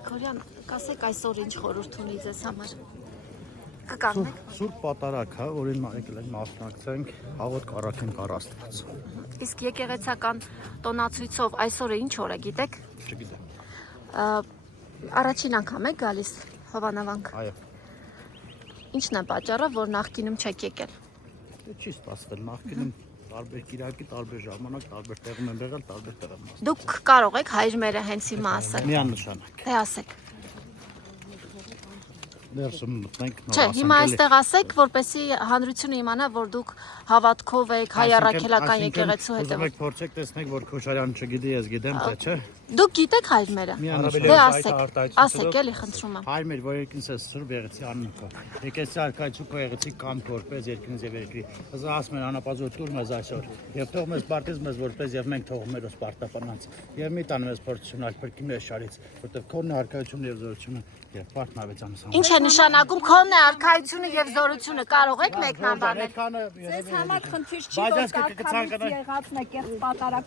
Գրիգորյան, կասեք այսօր ինչ խորհուրդ ունի ձեզ համար։ Կկանգնեք։ Սուրբ պատարագ է, որին եկել ենք մասնակցենք, աղոտ կառաքենք առ Աստված։ Իսկ եկեղեցական տոնացույցով այսօրը ինչ օր է, գիտեք։ Չգիտեմ։ Առաջին անգամ եք գալիս Հովանավանք։ Այո։ Ինչն է պատճառը, որ նախկինում չեք եկել։ Չի ստացվել նախկինում տարբեր կիրակի, տարբեր ժամանակ, տարբեր տեղում են եղել, տարբեր տեղում են։ Դուք կարող եք հայր մերը հենց հիմա ասել։ Միանշանակ։ Թե ասեք։ Դերսում մտնենք նոր Չէ, հիմա այստեղ ասեք, որպեսզի հանրությունը իմանա, որ դուք հավատքով եք հայ առաքելական եկեղեցու հետևում։ Ուզում հետևում։ եք փորձեք տեսնեք, որ Քոչարյանը չգիտի, ես գիտեմ, թե չէ։ Դուք գիտեք հայր մերը։ Դե ասեք, ասեք էլի խնդրում եմ։ Հայր մեր, որ երկինս է սուրբ եղեցի անունքով։ Եկեցի արքայություն քո եղեցի կանք որպես երկինս եւ երկրի։ Հզա ասում են անապազոր տուր մեզ այսօր։ Եվ թող մեզ պարտեզ մեզ որպես եւ մենք թող մերոս պարտապանած։ Եվ մի տան մեզ փորձություն այլ փրկի մեր շարից, որտեղ քոնն է արքայությունը եւ զորությունը եւ պարտնավեցանս։ Ինչ է նշանակում քոնն է արքայությունը եւ զորությունը, կարող եք մեկնաբանել։ Ձեզ համար խնդիր չի, որ կարդալից եղածն է կեղծ պատարագ